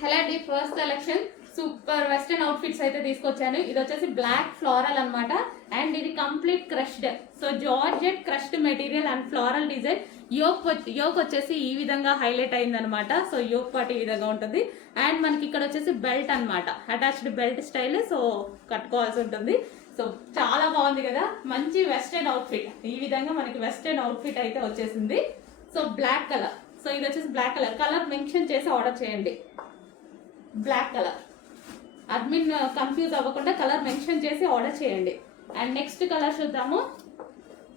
Hello అండి, first collection super western outfits అయితే తీసుకొచ్చాను. ఇది వచ్చేసి బ్లాక్ ఫ్లోరల్ అన్నమాట. అండ్ ఇది complete crushed, so georgette crushed material and floral design. Yoke వచ్చేసి ఈ విధంగా హైలైట్ అయింది అనమాట. సో యోక్ పార్ట్ ఈ విధంగా ఉంటుంది. అండ్ మనకి ఇక్కడ వచ్చేసి బెల్ట్ అన్నమాట, అటాచ్డ్ బెల్ట్ స్టైల్. సో కట్టుకోవాల్సి ఉంటుంది. సో చాలా బాగుంది కదా, మంచి వెస్టర్న్ అవుట్ఫిట్. ఈ విధంగా మనకి వెస్టర్న్ అవుట్ఫిట్ అయితే వచ్చేసింది. సో బ్లాక్ కలర్, సో ఇది వచ్చేసి బ్లాక్ కలర్. కలర్ మెన్షన్ చేసి ఆర్డర్ చేయండి. బ్లాక్ కలర్, అడ్మిన్ కన్ఫ్యూజ్ అవ్వకుండా కలర్ మెన్షన్ చేసి ఆర్డర్ చేయండి. అండ్ నెక్స్ట్ కలర్ చూద్దాము,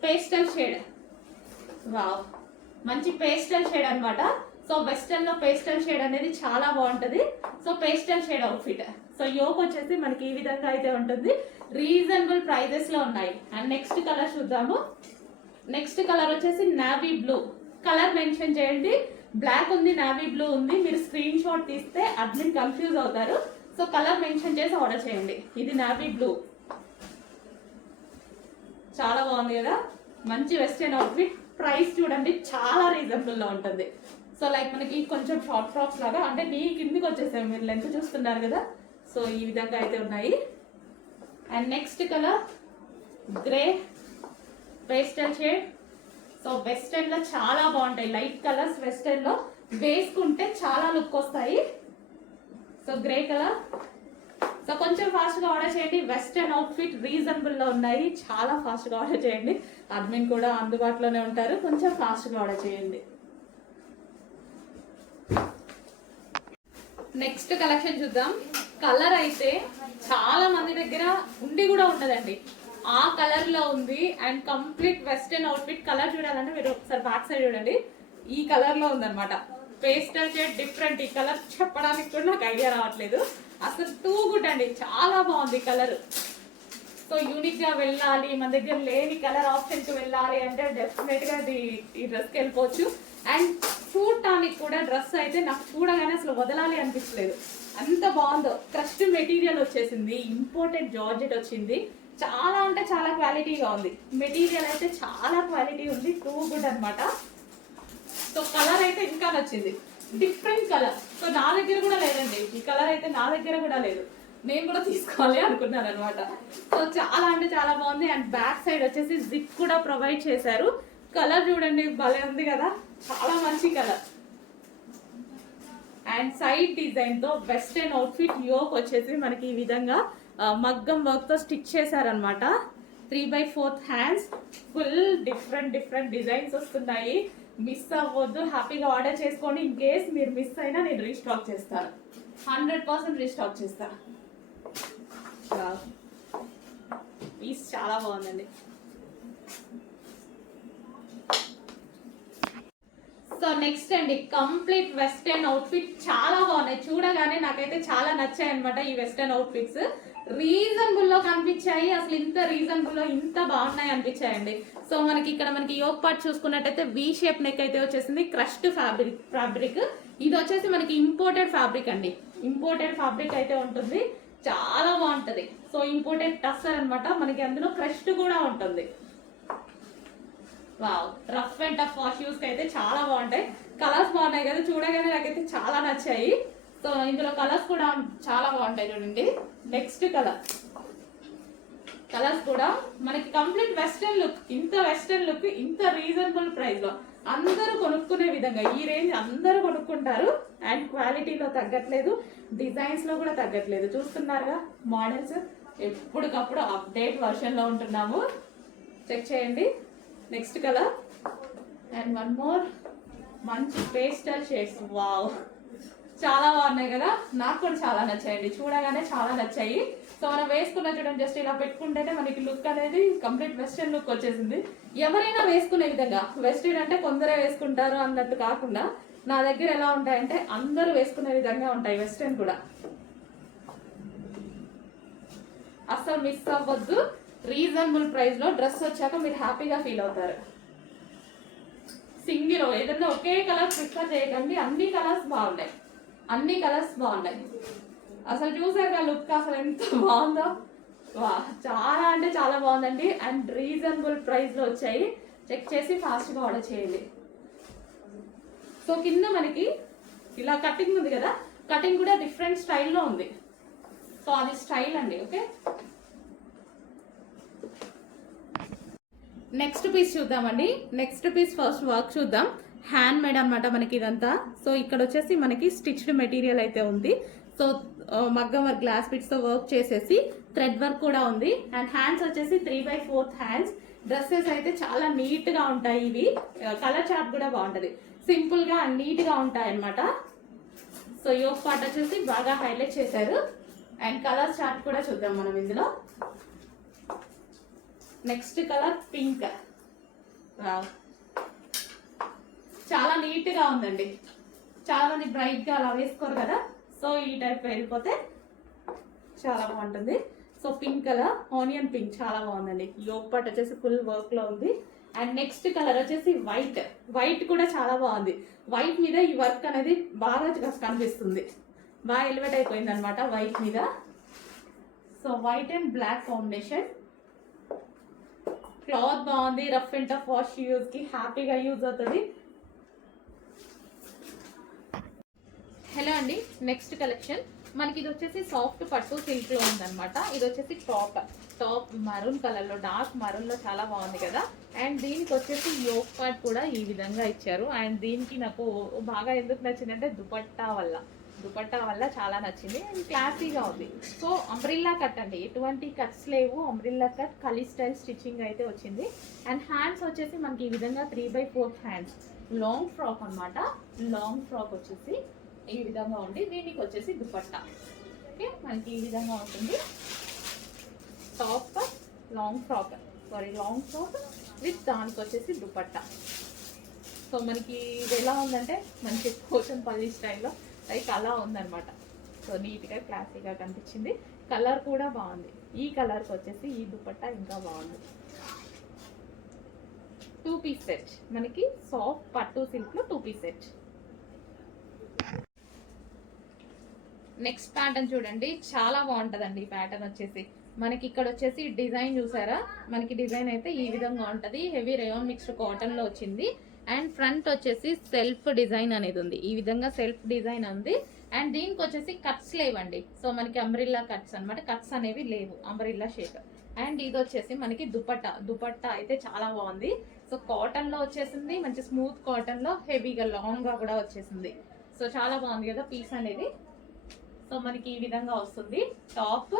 పేస్టల్ షేడ్. వావ్, మంచి పేస్టల్ షేడ్ అనమాట. సో వెస్టర్న్ లో పేస్టల్ షేడ్ అనేది చాలా బాగుంటది. So pastel shade outfit. So yoke వచ్చేసి మనకి ఈ విధంగా అయితే ఉంటుంది. రీజనబుల్ ప్రైజెస్ లో ఉన్నాయి. అండ్ నెక్స్ట్ కలర్ చూద్దాము. నెక్స్ట్ కలర్ వచ్చేసి నావీ బ్లూ. కలర్ మెన్షన్ చేయండి. బ్లాక్ ఉంది, నావీ బ్లూ ఉంది. మీరు స్క్రీన్ షాట్ తీస్తే అడ్మిన్ కన్ఫ్యూజ్ అవుతారు. సో కలర్ మెన్షన్ చేసి ఆర్డర్ చేయండి. ఇది నావీ బ్లూ, చాలా బాగుంది కదా, మంచి వెస్టర్న్ అవుట్ఫిట్. ప్రైస్ చూడండి, చాలా రీజనబుల్ లో ఉంటుంది. సో లైక్ మనకి కొంచెం షార్ట్ ఫ్రాక్స్ లాగా, అంటే నీ కిందికి వచ్చేసాయి, మీరు లెంత్ చూస్తున్నారు కదా. సో ఈ విధంగా అయితే ఉన్నాయి. And next colour grey pastel shade. So western లో చాలా బాగుంటాయి లైట్ కలర్స్. వెస్టర్న్ లో వేసుకుంటే చాలా లుక్ వస్తాయి. So grey colour. సో కొంచెం ఫాస్ట్ గా ఆర్డర్ చేయండి. వెస్టర్న్ అవుట్ఫిట్ రీజనబుల్ లో ఉన్నాయి, చాలా ఫాస్ట్ గా ఆర్డర్ చేయండి. అడ్మిన్ కూడా అందుబాటులోనే ఉంటారు, కొంచెం ఫాస్ట్ గా ఆర్డర్ చేయండి. నెక్స్ట్ కలెక్షన్ చూద్దాం. కలర్ అయితే చాలా మంది దగ్గర ఉండి కూడా ఉండదండి, ఆ కలర్ లో ఉంది. And complete western outfit. Colour చూడాలంటే మీరు ఒకసారి బ్యాక్ సైడ్ చూడండి, ఈ కలర్ లో ఉందన్నమాట. Pastel shade different. ఈ కలర్ చెప్పడానికి కూడా నాకు ఐడియా రావట్లేదు. అసలు టూ గుడ్ అండి, చాలా బాగుంది కలర్. సో యూనిక్ గా వెళ్ళాలి, మన దగ్గర లేని కలర్ ఆప్షన్ కి వెళ్ళాలి అంటే డెఫినెట్ గా ఈ డ్రెస్ కి వెళ్ళిపోవచ్చు. అండ్ చూడటానికి కూడా డ్రెస్ అయితే నాకు చూడగానే అసలు వదలాలి అనిపించలేదు, అంత బాగుందో. క్రష్డ్ మెటీరియల్ వచ్చేసింది, ఇంపోర్టెడ్ జార్జెట్ వచ్చింది. చాలా అంటే చాలా క్వాలిటీగా ఉంది. మెటీరియల్ అయితే చాలా క్వాలిటీ ఉంది, టూ గుడ్ అనమాట. సో కలర్ అయితే ఇంకా నచ్చింది, డిఫరెంట్ కలర్. సో నా దగ్గర కూడా లేదండి ఈ కలర్ అయితే, నా దగ్గర కూడా లేదు. నేను కూడా తీసుకోవాలి అనుకున్నాను అనమాట. సో చాలా అంటే చాలా బాగుంది. అండ్ బ్యాక్ సైడ్ వచ్చేసి జిప్ కూడా ప్రొవైడ్ చేశారు. కలర్ చూడండి, భలే ఉంది కదా, చాలా మంచి కలర్. అండ్ సైడ్ డిజైన్ తో వెస్టర్న్ అవుట్ఫిట్. యోక్ వచ్చేసి మనకి ఈ విధంగా మగ్గం వర్క్ తో స్టిచ్ చేశారనమాట. 3/4 హ్యాండ్స్, ఫుల్ డిఫరెంట్ డిజైన్స్ వస్తున్నాయి. మిస్ అవ్వద్దు, హ్యాపీగా ఆర్డర్ చేసుకోండి. ఇన్ కేస్ మీరు మిస్ అయినా నేను రీస్టాక్ చేస్తాను, 100% రీస్టాక్ చేస్తాను. పీస్ చాలా బాగుందండి. సో నెక్స్ట్ అండి, కంప్లీట్ వెస్టర్న్ అవుట్ఫిట్. చాలా బాగున్నాయి, చూడగానే నాకైతే చాలా నచ్చాయి అనమాట ఈ వెస్టర్న్ అవుట్ఫిట్స్. రీజనబుల్ లో కనిపించాయి, అసలు ఇంత రీజనబుల్ లో ఇంత బాగున్నాయి అనిపించాయండి. సో మనకి ఇక్కడ మనకి యోక్ పార్ట్ చూసుకున్నట్టయితే వి షేప్ నెక్ అయితే వచ్చేసింది. Crushed fabric. ఇది వచ్చేసి మనకి ఇంపోర్టెడ్ ఫ్యాబ్రిక్ అండి, ఇంపోర్టెడ్ ఫ్యాబ్రిక్ అయితే ఉంటుంది, చాలా బాగుంటది. సో ఇంపోర్టెడ్ టస్సర్ అనమాట. మనకి అందులో క్రష్డ్ కూడా ఉంటుంది. Wow, rough and tough shoes కి అయితే చాలా బాగుంటాయి. కలర్స్ బాగున్నాయి కదా, చూడగానే నాకైతే చాలా నచ్చాయి. సో ఇందులో కలర్స్ కూడా చాలా బాగుంటాయి చూడండి. నెక్స్ట్ కలర్స్ కూడా మనకి కంప్లీట్ వెస్టర్న్ లుక్. ఇంత వెస్టర్న్ లుక్ ఇంత రీజనబుల్ ప్రైస్ లో అందరూ కొనుక్కునే విధంగా, ఈ రేంజ్ అందరూ కొనుక్కుంటారు. అండ్ క్వాలిటీలో తగ్గట్లేదు, డిజైన్స్ లో కూడా తగ్గట్లేదు. చూస్తున్నారుగా మోడల్స్, ఎప్పటికప్పుడు అప్డేట్ వర్షన్ లో ఉంటున్నాము, చెక్ చేయండి. Next colour and one more మంచి పేస్టల్ షేడ్స్. వావ్, చాలా బాగున్నాయి కదా, నాకు కూడా చాలా నచ్చాయండి, చూడగానే చాలా నచ్చాయి. సో మనం వేసుకున్న చూడండి, జస్ట్ ఇలా పెట్టుకుంటేనే మనకి లుక్ అనేది కంప్లీట్ వెస్టర్న్ లుక్ వచ్చేసింది. ఎవరైనా వేసుకునే విధంగా, వెస్టర్న్ అంటే కొందరే వేసుకుంటారు అన్నట్టు కాకుండా నా దగ్గర ఎలా ఉంటాయంటే అందరూ వేసుకునే విధంగా ఉంటాయి వెస్టర్న్ కూడా. అస్సలు మిస్ అవ్వద్దు, రీజనబుల్ ప్రైస్ లో డ్రెస్ వచ్చాక మీరు హ్యాపీగా ఫీల్ అవుతారు. సింగిల్ ఏదన్నా ఒకే కలర్ ప్రిఫర్ చేయకండి, అన్ని కలర్స్ బాగున్నాయి, అన్ని కలర్స్ బాగున్నాయి. అసలు చూసాక లుక్ అసలు ఎంత బాగుందో. వా, చాలా అంటే చాలా బాగుందండి. అండ్ రీజనబుల్ ప్రైస్ లో వచ్చాయి, చెక్ చేసి ఫాస్ట్ గా ఆర్డర్ చేయండి. సో కింద మనకి ఇలా కటింగ్ ఉంది కదా, కటింగ్ కూడా డిఫరెంట్ స్టైల్లో ఉంది. సో అది స్టైల్ అండి. ఓకే, నెక్స్ట్ పీస్ చూద్దామండి. నెక్స్ట్ పీస్ ఫస్ట్ వర్క్ చూద్దాం. హ్యాండ్ మేడ్ అనమాట మనకి ఇదంతా. సో ఇక్కడ వచ్చేసి మనకి స్టిచ్డ్ మెటీరియల్ అయితే ఉంది. సో మగ్గం వర్క్ గ్లాస్ బిట్స్ తో వర్క్ చేసేసి థ్రెడ్ వర్క్ కూడా ఉంది. అండ్ హ్యాండ్స్ వచ్చేసి 3/4 హ్యాండ్స్. డ్రెస్సెస్ అయితే చాలా నీట్ గా ఉంటాయి. ఇవి కలర్ చార్ట్ కూడా బాగుంటది. సింపుల్ గా అండ్ నీట్ గా ఉంటాయి అనమాట. సో యోక్ పార్ట్ వచ్చేసి బాగా హైలైట్ చేశారు. అండ్ కలర్ చార్ట్ కూడా చూద్దాం మనం ఇందులో. Next colour pink. చాలా నీట్ గా ఉందండి. చాలా మంది బ్రైట్ గా అలా వేసుకోరు కదా, సో ఈ టైప్ వెళ్ళిపోతే చాలా బాగుంటుంది. So pink colour, onion pink చాలా బాగుందండి. యోక్ పార్ట్ వచ్చేసి ఫుల్ వర్క్ లో ఉంది. అండ్ నెక్స్ట్ కలర్ వచ్చేసి వైట్. వైట్ కూడా చాలా బాగుంది. వైట్ మీద ఈ వర్క్ అనేది బాగా కనిపిస్తుంది. బాగా ఎలివేట్ అయిపోయింది అనమాట వైట్ మీద. So white and black combination. Cloth బాగుంది. Rough and tough wash use కి హ్యాపీగా యూజ్ అవుతుంది. హలో అండి, నెక్స్ట్ కలెక్షన్ మనకి ఇది వచ్చేసి సాఫ్ట్ పట్టు సిల్క్ లో ఉందన్నమాట. ఇది వచ్చేసి టాప్ మరూన్ కలర్ లో, డార్క్ మరూన్ లో చాలా బాగుంది కదా. అండ్ దీనికి వచ్చేసి యోక్ పార్ట్ కూడా ఈ విధంగా ఇచ్చారు. అండ్ దీనికి నాకు బాగా ఎందుకు నచ్చిందంటే దుపట్టా వల్ల చాలా నచ్చింది. అండ్ క్లాసీగా ఉంది. సో అంబ్రిల్లా కట్ అండి, ఎటువంటి కట్స్ లేవు. అంబ్రిల్లా కట్ కలీ స్టైల్ స్టిచ్చింగ్ అయితే వచ్చింది. అండ్ హ్యాండ్స్ వచ్చేసి మనకి ఈ విధంగా 3/4 హ్యాండ్స్. లాంగ్ ఫ్రాక్ అనమాట. లాంగ్ ఫ్రాక్ వచ్చేసి ఈ విధంగా ఉంది. దీనికి వచ్చేసి దుపట్టా. ఓకే, మనకి ఈ విధంగా ఉంటుంది. టాప్ లాంగ్ ఫ్రాక్ విత్ దానికి వచ్చేసి దుపట్టా. సో మనకి ఇది ఎలా ఉందంటే మంచి పోచంపల్లి స్టైల్లో లైక్ అలా ఉందన్నమాట. సో నీట్గా క్లాసీగా కనిపించింది. కలర్ కూడా బాగుంది. ఈ కలర్కి వచ్చేసి ఈ దుపట్టా ఇంకా బాగుంది. 2 పీస్ సెట్ మనకి సాఫ్ట్ పట్టు సిల్క్ లో 2 పీస్ సెట్. నెక్స్ట్ ప్యాటర్న్ చూడండి, చాలా బాగుంటదండి. ఈ ప్యాటర్న్ వచ్చేసి మనకి ఇక్కడ వచ్చేసి డిజైన్ చూసారా, మనకి డిజైన్ అయితే ఈ విధంగా ఉంటది. హెవీ రేయాన్ మిక్స్డ్ కాటన్ లో వచ్చింది. అండ్ ఫ్రంట్ వచ్చేసి సెల్ఫ్ డిజైన్ అనేది ఉంది. ఈ విధంగా సెల్ఫ్ డిజైన్ ఉంది. అండ్ దీనికి వచ్చేసి కట్స్ లేవండి. సో మనకి అంబ్రిల్లా కట్స్ అనమాట. కట్స్ అనేవి లేవు, అంబ్రిల్లా షేప్. అండ్ ఇది వచ్చేసి మనకి దుపట్టా అయితే చాలా బాగుంది. సో కాటన్ లో వచ్చేసింది, మంచి స్మూత్ కాటన్ లో హెవీగా లాంగ్ గా కూడా వచ్చేసింది. సో చాలా బాగుంది కదా పీస్ అనేది. సో మనకి ఈ విధంగా వస్తుంది టాప్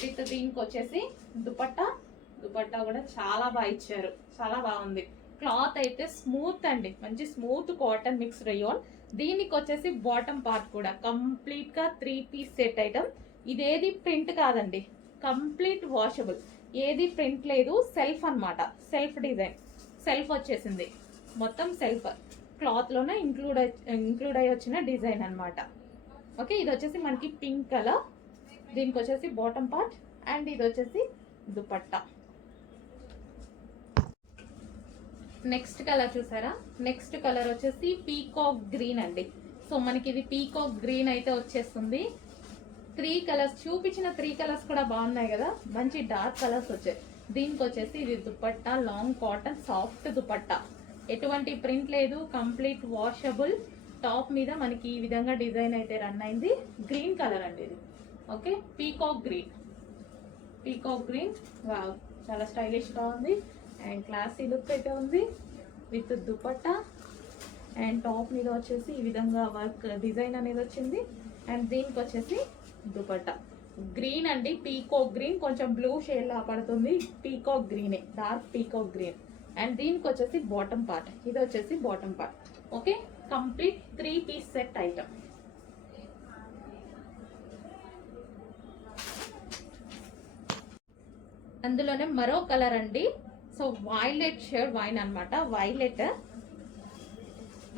విత్ దీనికి వచ్చేసి దుపట్టా కూడా చాలా బాగా ఇచ్చారు. చాలా బాగుంది. క్లాత్ అయితే స్మూత్ అండి, మంచి స్మూత్ కాటన్ మిక్స్ రేయాన్. దీనికి వచ్చేసి బాటమ్ పార్ట్ కూడా కంప్లీట్ గా 3 పీస్ సెట్ ఐటమ్. ఇదేది ప్రింట్ కాదండి, కంప్లీట్ వాషబుల్. ఏది ప్రింట్ లేదు, సెల్ఫ్ అన్నమాట. సెల్ఫ్ డిజైన్, సెల్ఫ్ వచ్చేసింది. మొత్తం సెల్ఫ్ క్లాత్ లోనే ఇంక్లూడ్ అయ్యి వచ్చిన డిజైన్ అన్నమాట. ఓకే, ఇది వచ్చేసి మనకి పింక్ కలర్. దీనికి వచ్చేసి బాటమ్ పార్ట్. అండ్ ఇది వచ్చేసి దుపట్టా. నెక్స్ట్ కలర్ చూసారా, నెక్స్ట్ కలర్ వచ్చేసి పీకాక్ గ్రీన్ అండి. సో మనకి ఇది పీకాక్ గ్రీన్ అయితే వచ్చేస్తుంది. 3 కలర్స్ చూపించిన 3 కలర్స్ కూడా బాగున్నాయి కదా, మంచి డార్క్ కలర్స్ వచ్చాయి. దీనికి వచ్చేసి ఇది dupatta, long cotton soft dupatta. ఎటువంటి ప్రింట్ లేదు, కంప్లీట్ వాషబుల్. టాప్ మీద మనకి ఈ విధంగా డిజైన్ అయితే రన్ అయింది. గ్రీన్ కలర్ అండి ఇది. Okay, peacock green. వావ్, చాలా స్టైలిష్ గా ఉంది. అండ్ క్లాసీ లుక్ అయితే ఉంది విత్ దుపట్టా. అండ్ టాప్ మీద వచ్చేసి ఈ విధంగా వర్క్ డిజైన్ అనేది వచ్చింది. అండ్ దీనికి వచ్చేసి దుపట్టా గ్రీన్ అండి, పీకాక్ గ్రీన్. కొంచెం బ్లూ షేడ్ లా పడుతుంది. పీకాక్ గ్రీనే, డార్క్ పీకాక్ గ్రీన్. అండ్ దీనికి వచ్చేసి బాటమ్ పార్ట్. ఇది వచ్చేసి bottom part. Okay, complete 3 piece set item. అందులోనే మరో కలర్ అండి. సో వైలెట్ షేడ్ వైన్ అనమాట. వైలెట్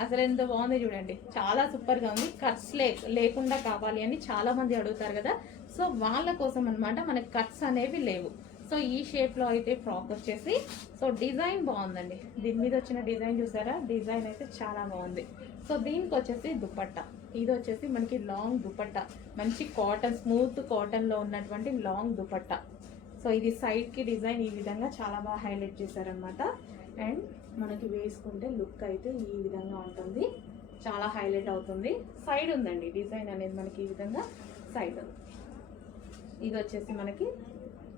అసలు ఎంత బాగుంది చూడండి, చాలా సూపర్ గా ఉంది. కట్స్ లేకుండా కావాలి అని చాలా మంది అడుగుతారు కదా, సో వాళ్ళ కోసం అనమాట. మనకి కట్స్ అనేవి లేవు. సో ఈ షేప్ లో అయితే ఫ్రాక్ వచ్చేసి, సో డిజైన్ బాగుందండి. దీని మీద వచ్చిన డిజైన్ చూసారా, డిజైన్ అయితే చాలా బాగుంది. సో దీనికి వచ్చేసి దుపట్టా. ఇది వచ్చేసి మనకి లాంగ్ దుపట్టా, మంచి కాటన్, స్మూత్ కాటన్ లో ఉన్నటువంటి లాంగ్ దుపట్టా. సో ఇది సైడ్ కి డిజైన్ ఈ విధంగా చాలా బాగా హైలైట్ చేశారనమాట. అండ్ మనకి వేసుకుంటే లుక్ అయితే ఈ విధంగా ఉంటుంది. చాలా హైలైట్ అవుతుంది. సైడ్ ఉందండి డిజైన్ అనేది మనకి ఈ విధంగా సైడ్ ఉంది. ఇది వచ్చేసి మనకి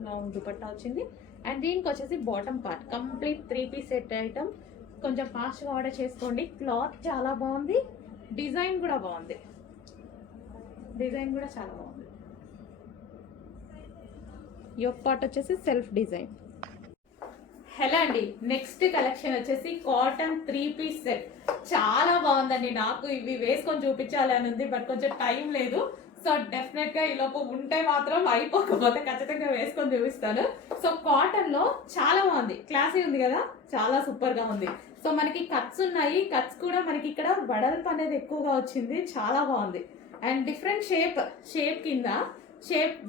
లాంగ్ దుపట్టా వచ్చింది. అండ్ దీనికి వచ్చేసి bottom part complete 3 piece set item. కొంచెం ఫాస్ట్గా ఆర్డర్ చేసుకోండి. క్లాత్ చాలా బాగుంది, డిజైన్ కూడా బాగుంది, డిజైన్ కూడా చాలా బాగుంది. యోక్ పార్ట్ వచ్చేసి సెల్ఫ్ డిజైన్. హలో అండి, నెక్స్ట్ కలెక్షన్ వచ్చేసి కాటన్ 3 పీస్ సెట్. చాలా బాగుందండి. నాకు ఇవి వేసుకొని చూపించాలి అని ఉంది, బట్ కొంచెం టైం లేదు. సో డెఫినెట్ గా ఈ లోపు ఉంటే మాత్రం, అయిపోకపోతే ఖచ్చితంగా వేసుకొని చూపిస్తాను. సో కాటన్ లో చాలా బాగుంది, క్లాసీ ఉంది కదా, చాలా సూపర్ గా ఉంది. సో మనకి కట్స్ ఉన్నాయి, కట్స్ కూడా మనకి ఇక్కడ వడల్పు అనేది ఎక్కువగా వచ్చింది, చాలా బాగుంది. అండ్ డిఫరెంట్ షేప్ కింద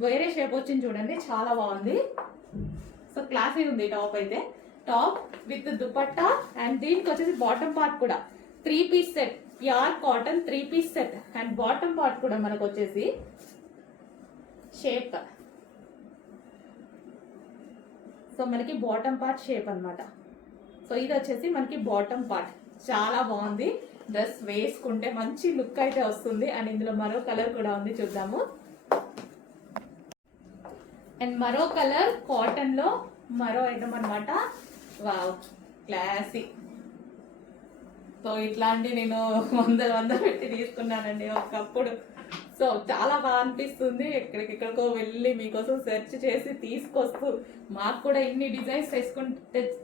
వేరే షేప్ వచ్చింది చూడండి, చాలా బాగుంది. సో క్లాసీ ఉంది టాప్ అయితే, టాప్ విత్ దుపట్టా. అండ్ దీనికి వచ్చేసి బాటమ్ పార్ట్ కూడా 3 piece set, pure cotton 3 piece set. And bottom part కూడా మనకు వచ్చేసి షేప్, సో మనకి బాటమ్ పార్ట్ షేప్ అన్నమాట. సో ఇది వచ్చేసి మనకి బాటమ్ పార్ట్, చాలా బాగుంది. డ్రెస్ వేసుకుంటే మంచి లుక్ అయితే వస్తుంది. అండ్ ఇందులో మరో కలర్ కూడా ఉంది, చూద్దాము. అండ్ మరో కలర్ కాటన్ లో మరో ఐటమ్ అనమాట. Wow, classy. సో ఇట్లాంటి నేను వంద పెట్టి తీసుకున్నానండి ఒకప్పుడు. సో చాలా బాగా అనిపిస్తుంది. ఎక్కడికెక్కడికో వెళ్ళి మీకోసం సెర్చ్ చేసి తీసుకొస్తూ, మాకు కూడా ఇన్ని డిజైన్స్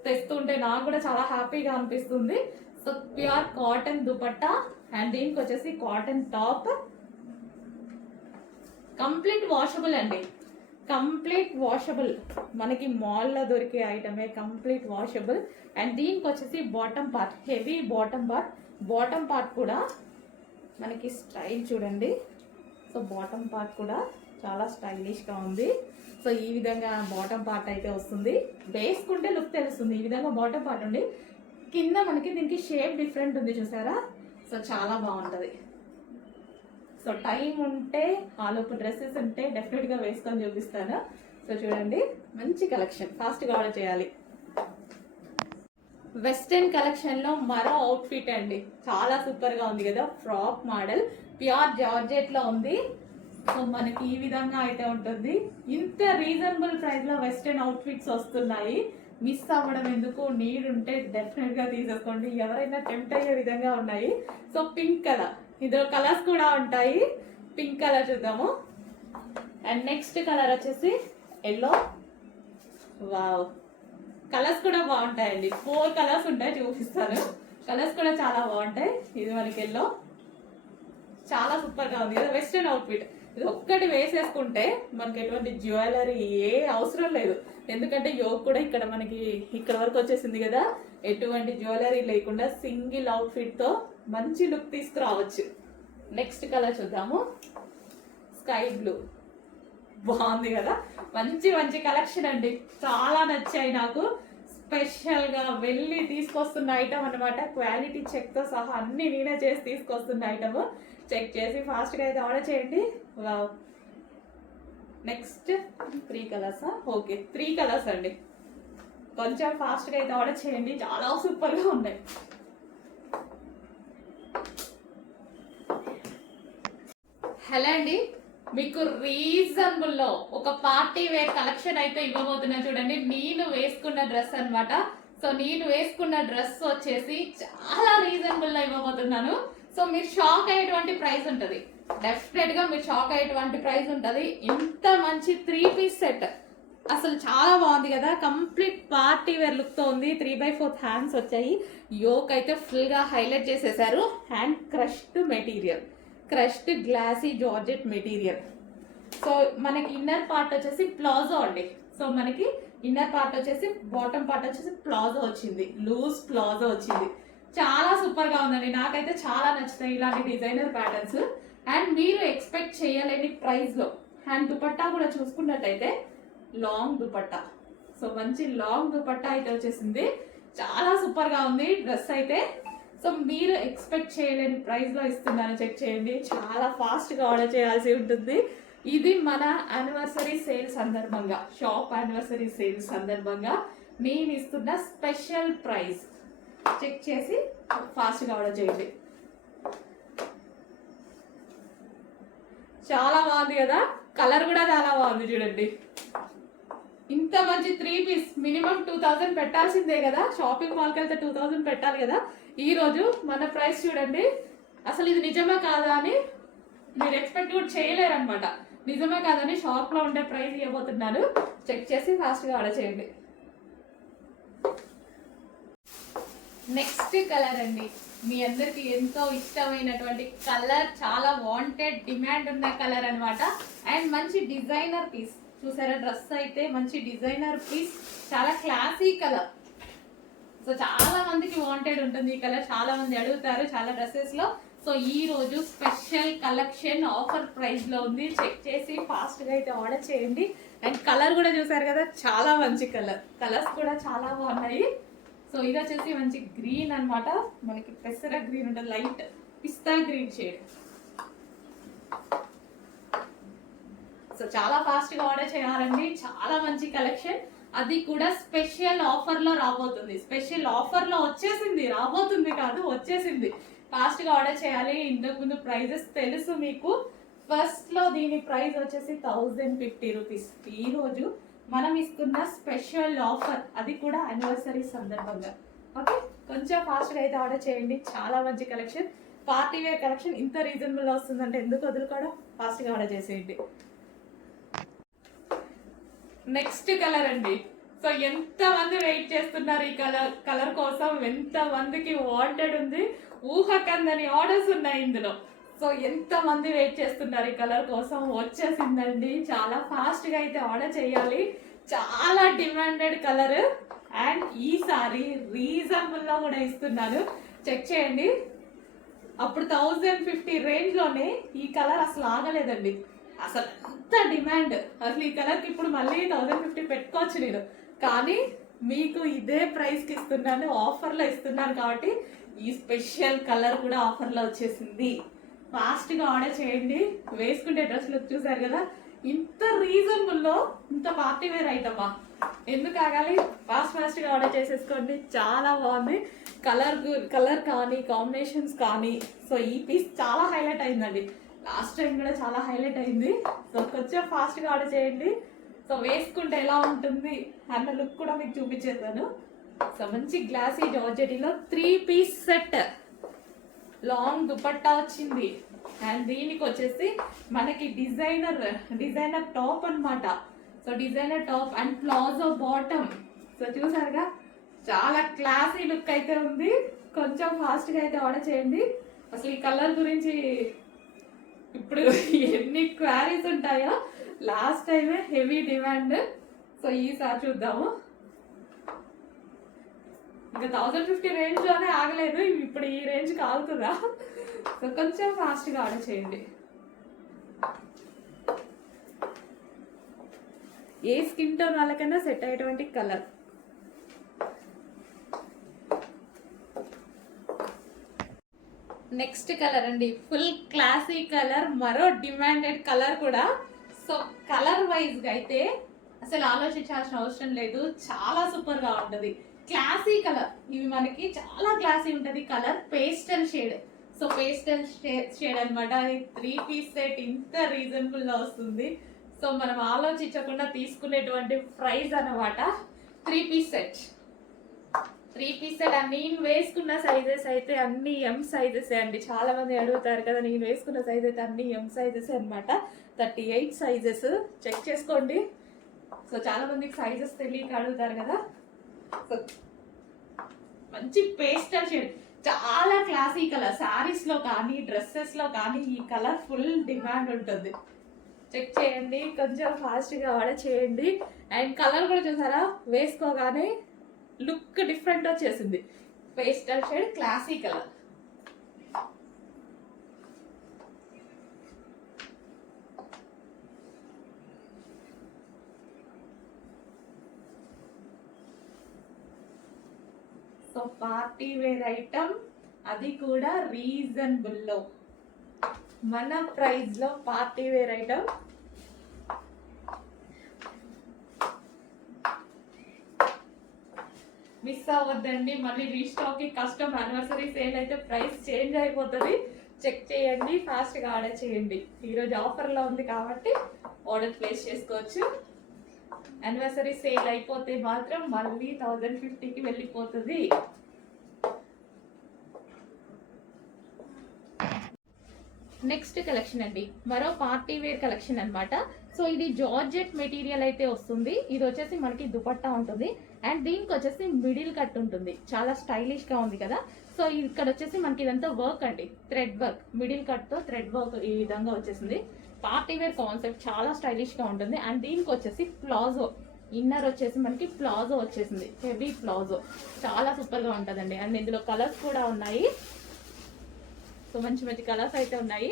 తెస్తుంటే నాకు కూడా చాలా హ్యాపీగా అనిపిస్తుంది. So pure cotton dupatta. And దీనికి వచ్చేసి కాటన్ టాప్, కంప్లీట్ వాషబుల్ అండి, కంప్లీట్ వాషబుల్. మనకి మాల్లో దొరికే ఐటమే, కంప్లీట్ వాషబుల్. అండ్ దీనికి వచ్చేసి bottom part, heavy bottom part. Bottom part కూడా మనకి స్టైల్ చూడండి. సో బాటమ్ పార్ట్ కూడా చాలా స్టైలిష్గా ఉంది. సో ఈ విధంగా బాటమ్ పార్ట్ అయితే వస్తుంది, వేసుకుంటే లుక్ తెలుస్తుంది. ఈ విధంగా బాటమ్ పార్ట్ ఉండి కింద మనకి దీనికి షేప్ డిఫరెంట్ ఉంది, చూసారా. సో చాలా బాగుంటుంది. సో టైం ఉంటే, ఆలోపు డ్రెస్సెస్ ఉంటే డెఫినెట్గా వేసుకొని చూపిస్తాను. సో చూడండి, మంచి కలెక్షన్, ఫాస్ట్గా ఆర్డర్ చేయాలి. వెస్టర్న్ కలెక్షన్లో మరో అవుట్ఫిట్ అండి, చాలా సూపర్గా ఉంది కదా. ఫ్రాక్ మోడల్, ప్యూర్ జార్జెట్లో ఉంది. సో మనకి ఈ విధంగా అయితే ఉంటుంది. ఇంత రీజనబుల్ ప్రైస్లో వెస్టర్న్ అవుట్ఫిట్స్ వస్తున్నాయి, మిస్ అవ్వడం ఎందుకు. నీడ్ ఉంటే డెఫినెట్గా తీసేసుకోండి. ఎవరైనా టెంప్ట్ అయ్యే విధంగా ఉన్నాయి. సో పింక్ కలర్, ఇందులో కలర్స్ కూడా ఉంటాయి. పింక్ కలర్ చూద్దాము. అండ్ నెక్స్ట్ కలర్ వచ్చేసి ఎల్లో. వావ్, కలర్స్ కూడా బాగుంటాయండి. 4 కలర్స్ ఉంటాయి, చూపిస్తాను. కలర్స్ కూడా చాలా బాగుంటాయి. ఇది మనకి ఎల్లో, చాలా సూపర్గా ఉంది కదా. వెస్టర్న్ అవుట్ఫిట్ ఇది ఒక్కటి వేసేసుకుంటే మనకి ఎటువంటి జ్యువెలరీ ఏ అవసరం లేదు. ఎందుకంటే యోక్ కూడా ఇక్కడ మనకి ఇక్కడ వరకు వచ్చేసింది కదా. ఎటువంటి జ్యువెలరీ లేకుండా సింగిల్ అవుట్ఫిట్తో మంచి లుక్ తీసుకురావచ్చు. నెక్స్ట్ కలర్ చూద్దాము. స్కై బ్లూ, బాగుంది కదా. మంచి మంచి కలెక్షన్ అండి, చాలా నచ్చాయి నాకు. స్పెషల్గా వెళ్ళి తీసుకొస్తున్న ఐటమ్ అనమాట. క్వాలిటీ చెక్తో సహా అన్ని నేనే చేసి తీసుకొస్తున్న ఐటమ్. చెక్ చేసి ఫాస్ట్గా అయితే ఆర్డర్ చేయండి. Wow, next 3 కలర్సా? ఓకే, 3 కలర్స్ అండి. కొంచెం ఫాస్ట్గా అయితే ఆర్డర్ చేయండి, చాలా సూపర్గా ఉన్నాయి. హలో అండి, మీకు రీజనబుల్లో ఒక పార్టీ వేర్ కలెక్షన్ అయితే ఇవ్వబోతున్నా చూడండి. నేను వేసుకున్న డ్రెస్ అనమాట. సో నేను వేసుకున్న డ్రెస్ వచ్చేసి చాలా రీజనబుల్లో ఇవ్వబోతున్నాను. సో మీరు షాక్ అయ్యేటువంటి ప్రైస్ ఉంటుంది, డెఫినెట్ గా మీరు షాక్ అయ్యేటువంటి ప్రైస్ ఉంటుంది. ఇంత మంచి 3 పీస్ సెట్ అసలు చాలా బాగుంది కదా. కంప్లీట్ పార్టీ వేర్ లుక్ తో ఉంది. 3/4 హ్యాండ్స్ వచ్చాయి. యోక్ అయితే ఫుల్ గా హైలైట్ చేసేసారు. Hand crushed material, crushed glassy georgette material. So మనకి ఇన్నర్ పార్ట్ వచ్చేసి ప్లాజో అండి. సో మనకి ఇన్నర్ పార్ట్ వచ్చేసి, బాటమ్ పార్ట్ వచ్చేసి ప్లాజో వచ్చింది, లూజ్ ప్లాజో వచ్చింది. చాలా సూపర్ గా ఉందండి, నాకైతే చాలా నచ్చుతాయి ఇలాంటి డిజైనర్ ప్యాటర్న్స్. అండ్ మీరు ఎక్స్పెక్ట్ చేయలేని ప్రైస్ లో. అండ్ దుపట్టా కూడా చూసుకున్నట్టయితే లాంగ్ దుపట్టా. సో మంచి లాంగ్ దుపట్టా అయితే వచ్చేసింది, చాలా సూపర్ గా ఉంది డ్రెస్ అయితే. సో మీరు ఎక్స్పెక్ట్ చేయలేని ప్రైస్ లో ఇస్తున్నాను, చెక్ చేయండి. చాలా ఫాస్ట్ గా ఆర్డర్ చేయాల్సి ఉంటుంది. ఇది మన యానివర్సరీ సేల్ సందర్భంగా, షాప్ యానివర్సరీ సేల్ సందర్భంగా నేను ఇస్తున్న స్పెషల్ ప్రైస్. చెక్ చేసి ఫాస్ట్గా ఆర్డర్ చేయండి. చాలా బాగుంది కదా, కలర్ కూడా చాలా బాగుంది చూడండి. ఇంత మంచి 3 పీస్ మినిమం 2000 పెట్టాల్సిందే కదా, షాపింగ్ మాల్కి వెళ్తే 2000 పెట్టాలి కదా. ఈ రోజు మన ప్రైస్ చూడండి, అసలు ఇది నిజమా కాదా అని మీరు ఎక్స్పెక్ట్ కూడా చేయలేరు అనమాట. నిజమే కాదని షాప్ లో ఉండే ప్రైస్ ఇవ్వబోతున్నాను, చెక్ చేసి ఫాస్ట్ గా ఆర్డర్ చేయండి. నెక్స్ట్ కలర్ అండి, మీ అందరికి ఎంతో ఇష్టమైనటువంటి కలర్, చాలా వాంటెడ్ డిమాండ్ ఉన్న కలర్ అన్నమాట. అండ్ మంచి డిజైనర్ పీస్ చూసారా, డ్రెస్ అయితే మంచి డిజైనర్ పీస్, చాలా క్లాసీ కలర్. సో చాలా మందికి వాంటెడ్ ఉంటుంది ఈ కలర్, చాలా మంది అడుగుతారు చాలా డ్రెస్సెస్ లో. సో ఈ రోజు స్పెషల్ కలెక్షన్ ఆఫర్ ప్రైస్ లో ఉంది, చెక్ చేసి ఫాస్ట్ గా అయితే ఆర్డర్ చేయండి. అండ్ కలర్ కూడా చూసారు కదా, చాలా మంచి కలర్, కలర్స్ కూడా చాలా బాగున్నాయి. సో ఇది వచ్చేసి మంచి గ్రీన్ అన్నమాట, మనకి పెసర గ్రీన్ ఉంటుంది, లైట్ పిస్తా గ్రీన్ షేడ్. సో చాలా ఫాస్ట్ గా ఆర్డర్ చేయాలండి, చాలా మంచి కలెక్షన్, అది కూడా స్పెషల్ ఆఫర్ లో రాబోతుంది. స్పెషల్ ఆఫర్ లో వచ్చేసింది, రాబోతుంది కాదు వచ్చేసింది. ఫాస్ట్ గా ఆర్డర్ చేయాలి. ఇంతకు ముందు ప్రైజెస్ తెలుసు మీకు. ఫస్ట్ లో దీని ప్రైస్ వచ్చేసి 1050 రూపీస్. ఈ రోజు మనం ఇస్తున్న స్పెషల్ ఆఫర్, అది కూడా యానివర్సరీ సందర్భంగా. ఓకే, కొంచెం ఫాస్ట్ గా అయితే ఆర్డర్ చేయండి, చాలా మంచి కలెక్షన్, పార్టీ వేర్ కలెక్షన్. ఇంత రీజనబుల్ గా వస్తుందంటే ఎందుకు వదులుకోవడం, ఫాస్ట్ గా ఆర్డర్ చేసేయండి. నెక్స్ట్ కలర్ అండి, సో ఎంత మంది వెయిట్ చేస్తున్నారు ఈ కలర్ కోసం, ఎంత మందికి వాంటెడ్ ఉంది, ఊహకందని ఆర్డర్స్ ఉన్నాయి ఇందులో. సో ఎంత మంది వెయిట్ చేస్తున్నారు ఈ కలర్ కోసం, వచ్చేసిందండి. చాలా ఫాస్ట్ గా అయితే ఆర్డర్ చేయాలి, చాలా డిమాండెడ్ కలర్. అండ్ ఈసారి రీజనబుల్ లో కూడా ఇస్తున్నాను, చెక్ చేయండి. అప్పుడు 1050 రేంజ్ లోనే ఈ కలర్ అసలు ఆగలేదండి, అసలు ఎంత డిమాండ్. అసలు ఈ కలర్కి ఇప్పుడు మళ్ళీ 1050 పెట్టుకోవచ్చు నేను, కానీ మీకు ఇదే ప్రైస్కి ఇస్తున్నాను, ఆఫర్లో ఇస్తున్నాను కాబట్టి ఈ స్పెషల్ కలర్ కూడా ఆఫర్లో వచ్చేసింది. ఫాస్ట్గా ఆర్డర్ చేయండి. వేసుకుంటే డ్రెస్ లుక్ చూసారు కదా, ఇంత రీజనబుల్లో ఇంత పార్టీ వేర్ ఐటమా, ఎందుకు ఆగాలి, ఫాస్ట్గా ఆర్డర్ చేసేసుకోండి. చాలా బాగుంది కలర్ కానీ కాంబినేషన్స్ కానీ. సో ఈ పీస్ చాలా హైలైట్ అయిందండి, లాస్ట్ టైం కూడా చాలా హైలైట్ అయింది. సో కొంచెం ఫాస్ట్గా ఆర్డర్ చేయండి. సో వేసుకుంటే ఎలా ఉంటుంది అన్న లుక్ కూడా మీకు చూపించేస్తాను. సో మంచి గ్లాసీ జార్జెటీలో 3 పీస్ సెట్, లాంగ్ దుపట్టా వచ్చింది. అండ్ దీనికి వచ్చేసి మనకి డిజైనర్ టాప్ అన్నమాట. So designer top and palazzo bottom. So చూసారుగా, చాలా క్లాసీ లుక్ అయితే ఉంది. కొంచెం ఫాస్ట్గా అయితే ఆర్డర్ చేయండి. అసలు ఈ కలర్ గురించి ఇప్పుడు ఎన్ని క్వారీస్ ఉంటాయో, లాస్ట్ టైమే హెవీ డిమాండ్. సో ఈసారి చూద్దాము. ఇంకా 1050 రేంజ్ లోనే ఆగలేదు, ఇప్పుడు ఈ రేంజ్ కాలుతుందా. సో కొంచెం ఫాస్ట్గా ఆర్డర్ చేయండి. ఏ స్కిన్ టోన్ వాళ్ళకైనా సెట్ అయ్యేటువంటి కలర్. నెక్స్ట్ కలర్ అండి, ఫుల్ క్లాసీ కలర్, మరో డిమాండెడ్ కలర్ కూడా. సో కలర్ వైజ్ గా అయితే అసలు ఆలోచించాల్సిన అవసరం లేదు, చాలా సూపర్ గా ఉంటది. క్లాసీ కలర్, ఇవి మనకి చాలా క్లాసీ ఉంటది colour. Pastel shade, so pastel shade అనమాట. 3 పీస్ సెట్ ఇంత రీజనబుల్ గా వస్తుంది. సో మనం ఆలోచించకుండా తీసుకునేటువంటి ప్రైస్ అనమాట. 3 పీస్ సెట్ నేను వేసుకున్న సైజెస్ అయితే అన్ని ఎం సైజెస్ అండి. చాలా మంది అడుగుతారు కదా, నేను వేసుకున్న సైజ్ అయితే అన్ని ఎం సైజెస్ అనమాట. 38 సైజెస్, చెక్ చేసుకోండి. సో చాలా మందికి సైజెస్ తెలియక అడుగుతారు కదా. సో మంచి పేస్టల్ షేడ్, చాలా క్లాసీ కలర్. శారీస్ లో కానీ డ్రెస్సెస్ లో కానీ ఈ కలర్ ఫుల్ డిమాండ్ ఉంటుంది. చెక్ చేయండి, కొంచెం ఫాస్ట్గా ఆర్డర్ చేయండి. అండ్ కలర్ కూడా చూసారా, వేసుకోగానే లుక్ డిఫరెంట్ వచ్చేసింది. Pastel shade, classy colour. So party wear item, అది కూడా రీజనబుల్ లో, మన ప్రైస్ లో పార్టీ వేర్ ఐటమ్. మిస్ అవ్వద్దండి, మళ్ళీ రీస్టాక్ కి కష్టం. యానివర్సరీ సేల్ అయితే ప్రైస్ చేంజ్ అయిపోతుంది. చెక్ చేయండి, ఫాస్ట్గా ఆర్డర్ చేయండి. ఈరోజు ఆఫర్లో ఉంది కాబట్టి ఆర్డర్ ప్లేస్ చేసుకోవచ్చు. యానివర్సరీ సేల్ అయిపోతే మాత్రం మళ్ళీ 1050కి వెళ్ళిపోతుంది. నెక్స్ట్ కలెక్షన్ అండి, మరో పార్టీ వేర్ కలెక్షన్ అన్నమాట. సో ఇది జార్జెట్ మెటీరియల్ అయితే వస్తుంది. ఇది వచ్చేసి మనకి దుపట్టా ఉంటుంది అండ్ దీనికి వచ్చేసి మిడిల్ కట్ ఉంటుంది. చాలా స్టైలిష్ గా ఉంది కదా. సో ఇక్కడ వచ్చేసి మనకి ఇదంతా వర్క్ అండి, థ్రెడ్ వర్క్, మిడిల్ కట్ తో థ్రెడ్ వర్క్ ఈ విధంగా వచ్చేసింది. పార్టీ వేర్ కాన్సెప్ట్ చాలా స్టైలిష్ గా ఉంటుంది. అండ్ దీనికి వచ్చేసి ప్లాజో, ఇన్నర్ వచ్చేసి మనకి ప్లాజో వచ్చేసింది, హెవీ ప్లాజో, చాలా సూపర్ గా ఉంటుందండి. అండ్ ఇందులో కలర్స్ కూడా ఉన్నాయి. సో మంచి మంచి కలర్స్ అయితే ఉన్నాయి.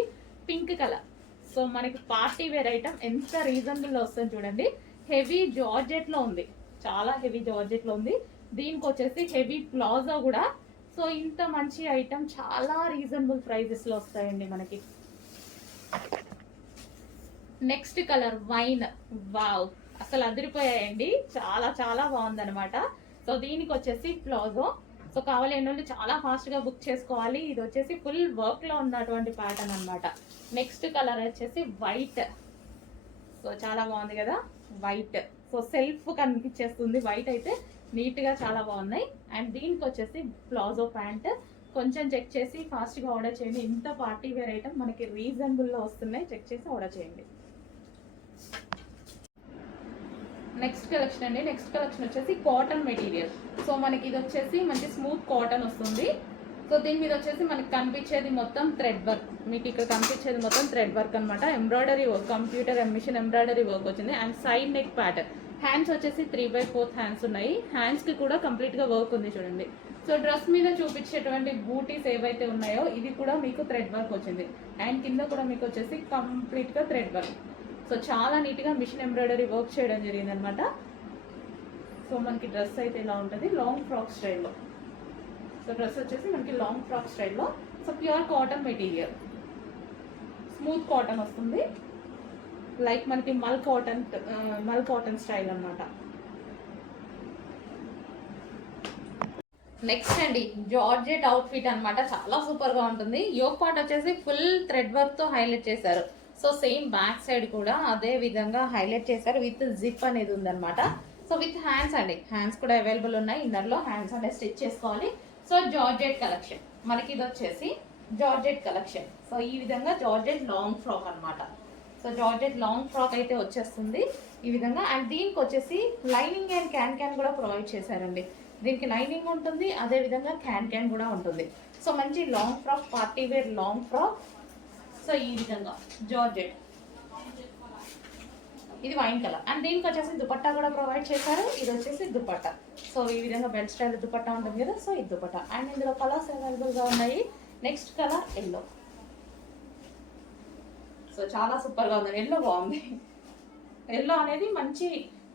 పింక్ కలర్, సో మనకి పార్టీ వేర్ ఐటమ్ ఎంత రీజనబుల్ లో వస్తుంది చూడండి. హెవీ జార్జెట్ లో ఉంది, చాలా హెవీ జార్జెట్ లో ఉంది. దీనికి వచ్చేసి హెవీ ప్లాజో కూడా. సో ఇంత మంచి ఐటమ్ చాలా రీజనబుల్ ప్రైజెస్ లో వస్తాయండి మనకి. నెక్స్ట్ కలర్ వైన్, వావ్ అసలు అదిరిపోయాయండి, చాలా చాలా బాగుందన్నమాట. సో దీనికి వచ్చేసి ప్లాజో. సో కావాలని వాళ్ళు చాలా ఫాస్ట్ గా బుక్ చేసుకోవాలి. ఇది వచ్చేసి ఫుల్ వర్క్ లో ఉన్నటువంటి ప్యాటర్న్ అన్నమాట. నెక్స్ట్ కలర్ వచ్చేసి వైట్. సో చాలా బాగుంది కదా వైట్. సో సెల్ఫ్ కనిపించేస్తుంది వైట్ అయితే, నీట్ గా చాలా బాగున్నాయి. అండ్ దీనికి వచ్చేసి ప్లాజో ప్యాంట్. కొంచెం చెక్ చేసి ఫాస్ట్ గా ఆర్డర్ చేయండి. ఇంత పార్టీ వేర్ ఐటమ్ మనకి రీజనబుల్ లో వస్తున్నాయి, చెక్ చేసి ఆర్డర్ చేయండి. నెక్స్ట్ కలెక్షన్ అండి, నెక్స్ట్ కలెక్షన్ వచ్చేసి కాటన్ మెటీరియల్. సో మనకి ఇది వచ్చేసి మంచి స్మూత్ కాటన్ వస్తుంది. సో దీని మీద వచ్చేసి మనకి కనిపించేది మొత్తం థ్రెడ్ వర్క్, మీకు ఇక్కడ కనిపించేది మొత్తం థ్రెడ్ వర్క్ అనమాట. Embroidery work, computer machine embroidery work వచ్చింది. And side neck pattern. Hands వచ్చేసి 3/4 హ్యాండ్స్ ఉన్నాయి. హ్యాండ్స్ కి కూడా కంప్లీట్ గా వర్క్ ఉంది చూడండి. సో డ్రెస్ మీద చూపించేటువంటి బూటీస్ ఏవైతే ఉన్నాయో ఇది కూడా మీకు థ్రెడ్ వర్క్ వచ్చింది. అండ్ కింద కూడా మీకు వచ్చేసి కంప్లీట్ గా థ్రెడ్ వర్క్. సో చాలా నీట్గా మిషన్ ఎంబ్రాయిడరీ వర్క్ చేయడం జరిగింది అనమాట. సో మనకి డ్రెస్ అయితే ఇలా ఉంటుంది, లాంగ్ ఫ్రాక్ స్టైల్లో. సో డ్రెస్ వచ్చేసి మనకి లాంగ్ ఫ్రాక్ స్టైల్లో. So pure cotton material, smooth cotton వస్తుంది, లైక్ మనకి మల్ కాటన్ స్టైల్ అనమాట. నెక్స్ట్ అండి జార్జెట్ అవుట్ఫిట్ అనమాట, చాలా సూపర్ గా ఉంటుంది. యోక్ పార్ట్ వచ్చేసి ఫుల్ థ్రెడ్ వర్క్ తో హైలైట్ చేశారు. సో సేమ్ బ్యాక్ సైడ్ కూడా అదే విధంగా హైలైట్ చేశారు, విత్ జిప్ అనేది ఉందన్నమాట. సో విత్ హ్యాండ్స్ అండి, హ్యాండ్స్ కూడా అవైలబుల్ ఉన్నాయి. ఇన్నర్లో హ్యాండ్స్ అనేది స్టిచ్ చేసుకోవాలి. సో జార్జెట్ కలెక్షన్ మనకి ఇది వచ్చేసి జార్జెట్ కలెక్షన్. సో ఈ విధంగా జార్జెట్ లాంగ్ ఫ్రాక్ అనమాట. సో జార్జెట్ లాంగ్ ఫ్రాక్ అయితే వచ్చేస్తుంది ఈ విధంగా. అండ్ దీనికి వచ్చేసి లైనింగ్ అండ్ క్యాన్ కూడా ప్రొవైడ్ చేశారండి. దీనికి లైనింగ్ ఉంటుంది, అదే విధంగా క్యాన్ కూడా ఉంటుంది. సో మంచి long frock, party wear long frock. So ఈ విధంగా జార్జెట్, ఇది వైన్ కలర్. అండ్ దీనికి వచ్చేసి దుపట్టా కూడా ప్రొవైడ్ చేశారు. ఇది వచ్చేసి దుపట్టా. సో ఈ విధంగా బెల్ట్ స్టైల్ దుపట్టా ఉంటుంది కదా. సో ఇది దుపట్టా. అండ్ ఇందులో కలర్స్ అవైలబుల్ గా ఉన్నాయి. Next colour yellow. సో చాలా సూపర్ గా ఉంది, ఎల్లో బాగుంది. ఎల్లో అనేది మంచి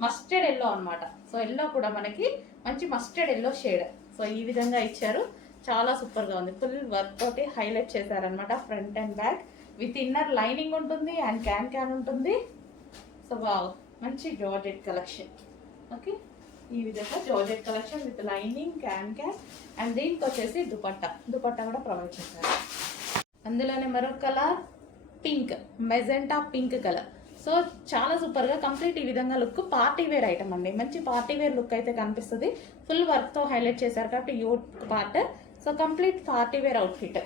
మస్టర్డ్ ఎల్లో అనమాట. సో ఎల్లో కూడా మనకి మంచి మస్టర్డ్ ఎల్లో షేడ్. సో ఈ విధంగా ఇచ్చారు, చాలా సూపర్ గా ఉంది. ఫుల్ వర్క్ తోటి హైలైట్ చేశారనమాట, front and back. With inner lining ఉంటుంది అండ్ క్యాన్ ఉంటుంది. సో వావ్, మంచి జార్జెట్ కలెక్షన్. ఓకే, ఈ విధంగా georgette collection with lining, can and దీనికి వచ్చేసి దుపట్టా కూడా ప్రొవైడ్ చేశారు. అందులోనే మరొక colour pink, magenta pink colour. So చాలా సూపర్ గా కంప్లీట్ ఈ విధంగా లుక్, పార్టీ వేర్ ఐటమ్ అండి. మంచి పార్టీ వేర్ లుక్ అయితే కనిపిస్తుంది. ఫుల్ వర్క్ తో హైలైట్ చేశారు కాబట్టి యూట్ part. So complete party wear outfit,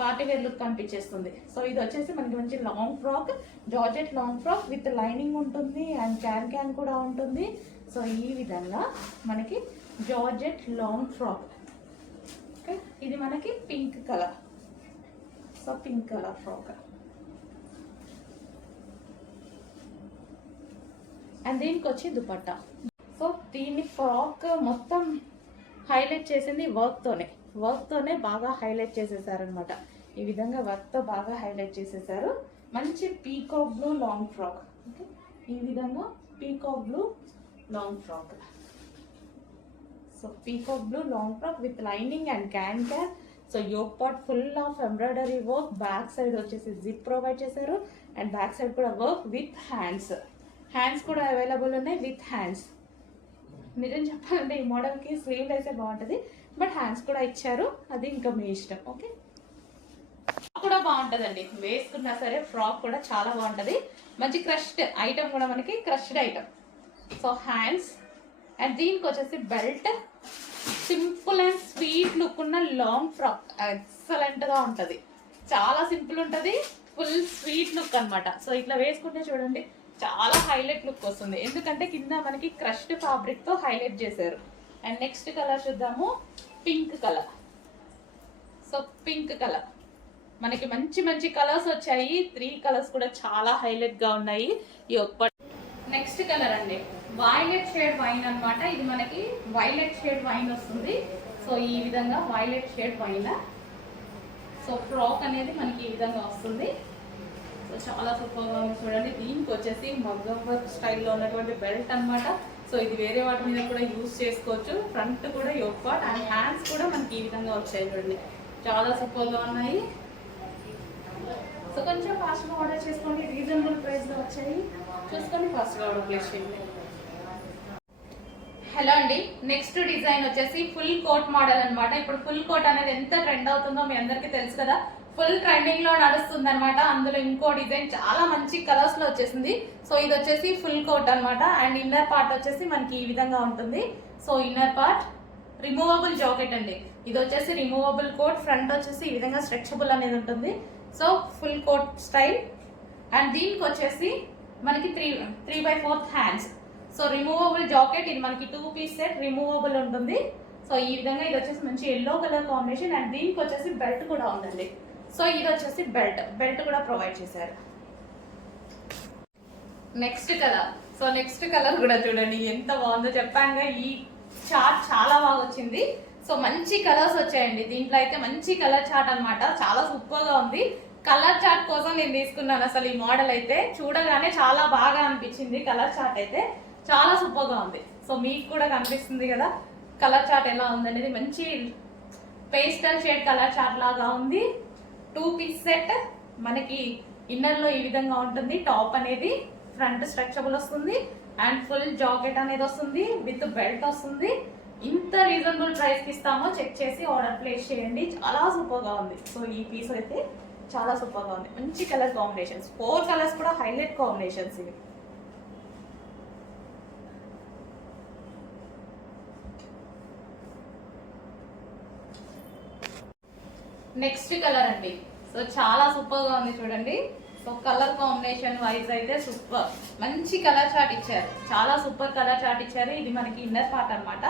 party wear look కనిపించేస్తుంది. సో ఇది వచ్చేసి మనకి మంచి long frock, georgette long frock with lining ఉంటుంది అండ్ క్యాన్ కూడా ఉంటుంది. సో ఈ విధంగా మనకి జార్జెట్ లాంగ్ ఫ్రాక్. ఓకే, ఇది మనకి pink colour. So pink colour frock. And దీనికి వచ్చి దుపట్టా. సో దీని ఫ్రాక్ మొత్తం హైలైట్ చేసింది వర్క్తోనే బాగా హైలైట్ చేసేసారనమాట. ఈ విధంగా వర్క్తో బాగా హైలైట్ చేసేసారు. మంచి peacock blue long frock. Okay, ఈ విధంగా peacock blue long frock. So peacock blue long frock with lining and can. So yoke part full of embroidery work. Back side వచ్చేసి జిప్ ప్రొవైడ్ చేశారు అండ్ బ్యాక్ సైడ్ కూడా work with hands కూడా available ఉన్నాయి with hands. నిజం చెప్పాలంటే ఈ మోడల్కి slew అయితే బాగుంటుంది, బట్ హ్యాండ్స్ కూడా ఇచ్చారు, అది ఇంకా మీ ఇష్టం. ఓకే. కూడా బాగుంటుందండి, వేసుకున్నా సరే ఫ్రాక్ కూడా చాలా బాగుంటుంది. మంచి క్రష్డ్ ఐటమ్ కూడా, మనకి crushed item. So hands and దీనికి వచ్చేసి belt. Simple and sweet look ఉన్న లాంగ్ ఫ్రాక్, ఎక్సలెంట్గా ఉంటుంది. చాలా సింపుల్ ఉంటుంది, ఫుల్ స్వీట్ లుక్ అనమాట. సో ఇట్లా వేసుకుంటే చూడండి చాలా హైలైట్ లుక్ వస్తుంది, ఎందుకంటే కింద మనకి క్రష్డ్ ఫ్యాబ్రిక్తో హైలైట్ చేశారు. అండ్ నెక్స్ట్ కలర్ చూద్దాము, pink colour. So pink colour మనకి మంచి మంచి కలర్స్ వచ్చాయి. 3 కలర్స్ కూడా చాలా హైలైట్గా ఉన్నాయి. ఈ ఒక్క నెక్స్ట్ కలర్ అండి, వైలెట్ షేడ్ వైన్ అనమాట. ఇది మనకి వైలెట్ షేడ్ వైన్ వస్తుంది. సో ఈ విధంగా violet shade wine. So frock అనేది మనకి ఈ విధంగా వస్తుంది. సో చాలా సూపర్గా ఉంది చూడండి. దీనికి వచ్చేసి మగ్గం వర్క్ స్టైల్లో ఉన్నటువంటి బెల్ట్ అనమాట. సో ఇది వేరే వాటి మీద కూడా యూజ్ చేసుకోవచ్చు. ఫ్రంట్ కూడా యోక్ పార్ట్ అండ్ హ్యాండ్స్ కూడా మనకి ఈ విధంగా వచ్చాయి చూడండి, చాలా సూపర్గా ఉన్నాయి. సో కొంచెం ఫాస్ట్గా ఆర్డర్ చేసుకోండి, రీజనబుల్ ప్రైస్లో వచ్చాయి, చూసుకొని ఫాస్ట్గా ఆర్డర్ ప్లేస్ చేయండి. హలో అండి, నెక్స్ట్ డిజైన్ వచ్చేసి ఫుల్ కోట్ మోడల్ అనమాట. ఇప్పుడు ఫుల్ కోట్ అనేది ఎంత ట్రెండ్ అవుతుందో మీ అందరికీ తెలుసు కదా, ఫుల్ ట్రెండింగ్ లో నడుస్తుంది అనమాట. అందులో ఇంకో డిజైన్ చాలా మంచి కలర్స్ లో వచ్చేసింది. సో ఇది వచ్చేసి ఫుల్ కోట్ అనమాట. అండ్ ఇన్నర్ పార్ట్ వచ్చేసి మనకి ఈ విధంగా ఉంటుంది. So inner part removable jacket అండి. ఇది వచ్చేసి రిమూవబుల్ కోట్, ఫ్రంట్ వచ్చేసి ఈ విధంగా స్ట్రెచబుల్ అనేది ఉంటుంది. So full coat style. And దీనికి వచ్చేసి మనకి 3/4 హ్యాండ్స్. సో రిమూవబుల్ జాకెట్, ఇది మనకి 2 పీస్ సెట్ రిమూవబుల్ ఉంటుంది. సో ఈ విధంగా ఇది వచ్చేసి మంచి ఎల్లో కలర్ కాంబినేషన్. అండ్ దీనికి వచ్చేసి బెల్ట్ కూడా ఉందండి. సో ఇది వచ్చేసి బెల్ట్ కూడా ప్రొవైడ్ చేశారు. Next colour. So next colour కూడా చూడండి ఎంత బాగుందో, చెప్పానుగా ఈ చార్ట్ చాలా బాగా వచ్చింది. సో మంచి కలర్స్ వచ్చాయండి దీంట్లో అయితే, మంచి కలర్ చార్ట్ అనమాట, చాలా సూపర్గా ఉంది. కలర్ చార్ట్ కోసం నేను తీసుకున్నాను. అసలు ఈ మోడల్ అయితే చూడగానే చాలా బాగా అనిపించింది. కలర్ చార్ట్ అయితే చాలా సూపర్గా ఉంది. సో మీకు కూడా కనిపిస్తుంది కదా కలర్ చార్ట్ ఎలా ఉందనేది. మంచి పేస్టల్ షేడ్ కలర్ చార్ట్ లాగా ఉంది. 2 పీస్ సెట్ మనకి ఇన్నర్ లో ఈ విధంగా ఉంటుంది. టాప్ అనేది ఫ్రంట్ స్ట్రెచబుల్ వస్తుంది అండ్ ఫుల్ జాకెట్ అనేది వస్తుంది విత్ బెల్ట్ వస్తుంది. ఇంత రీజనబుల్ ప్రైస్ కి ఇస్తామో చెక్ చేసి ఆర్డర్ ప్లేస్ చేయండి, చాలా సూపర్ గా ఉంది. సో ఈ పీస్ అయితే చాలా సూపర్ గా ఉంది, మంచి కలర్ కాంబినేషన్స్, 4 కలర్స్ కూడా హైలైట్ కాంబినేషన్స్ ఇవి. నెక్స్ట్ కలర్ అండి. సో చాలా సూపర్ గా ఉంది చూడండి. సో కలర్ కాంబినేషన్ వైజ్ అయితే సూపర్, మంచి కలర్ చార్ట్ ఇచ్చారు, చాలా సూపర్ కలర్ చార్ట్ ఇచ్చారు. ఇది మనకి ఇన్నర్ పార్ట్ అనమాట.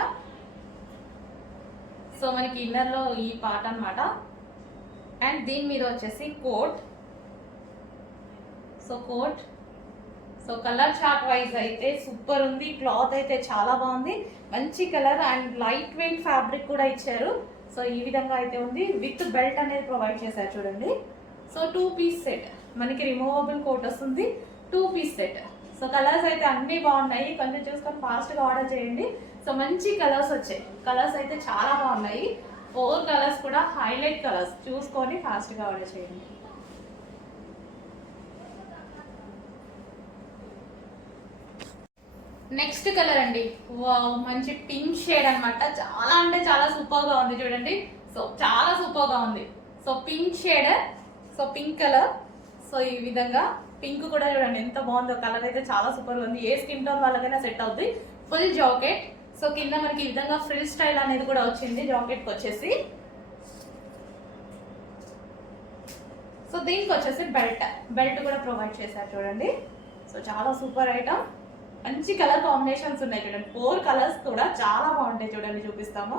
సో మనకి ఇన్నర్ లో ఈ పార్ట్ అనమాట. అండ్ దీని మీద వచ్చేసి coat. So coat. So colour chart wise అయితే సూపర్ ఉంది. క్లాత్ అయితే చాలా బాగుంది, మంచి colour and light weight fabric కూడా ఇచ్చారు. సో ఈ విధంగా అయితే ఉంది, విత్ బెల్ట్ అనేది ప్రొవైడ్ చేశారు చూడండి. సో 2 పీస్ సెట్ మనకి రిమూవబుల్ కోట్ వస్తుంది, 2 పీస్ సెట్. సో కలర్స్ అయితే అన్నీ బాగున్నాయి, కొంచెం చూసుకొని ఫాస్ట్గా ఆర్డర్ చేయండి. సో మంచి కలర్స్ వచ్చాయి, కలర్స్ అయితే చాలా బాగున్నాయి. 4 కలర్స్ కూడా హైలైట్ కలర్స్, చూసుకొని ఫాస్ట్గా ఆర్డర్ చేయండి. నెక్స్ట్ కలర్ అండి, వావ్ మంచి పింక్ షేడ్ అనమాట. చాలా అంటే చాలా సూపర్ గా ఉంది చూడండి. సో చాలా సూపర్ గా ఉంది. So pink shade, so pink colour. So ఈ విధంగా పింక్ కూడా చూడండి ఎంత బాగుందో, కలర్ అయితే చాలా సూపర్ గా ఉంది. ఏ స్కిన్ టోన్ వాళ్ళకైనా సెట్ అవుతుంది. Full jacket. సో కింద మనకి ఈ విధంగా ఫ్రిల్ స్టైల్ అనేది కూడా వచ్చింది జాకెట్ కి వచ్చేసి. సో దీనికి వచ్చేసి బెల్ట్ కూడా ప్రొవైడ్ చేశారు చూడండి. సో చాలా సూపర్ ఐటమ్, మంచి కలర్ కాంబినేషన్స్ ఉన్నాయి చూడండి. 4 కలర్స్ కూడా చాలా బాగుంటాయి చూడండి, చూపిస్తాము.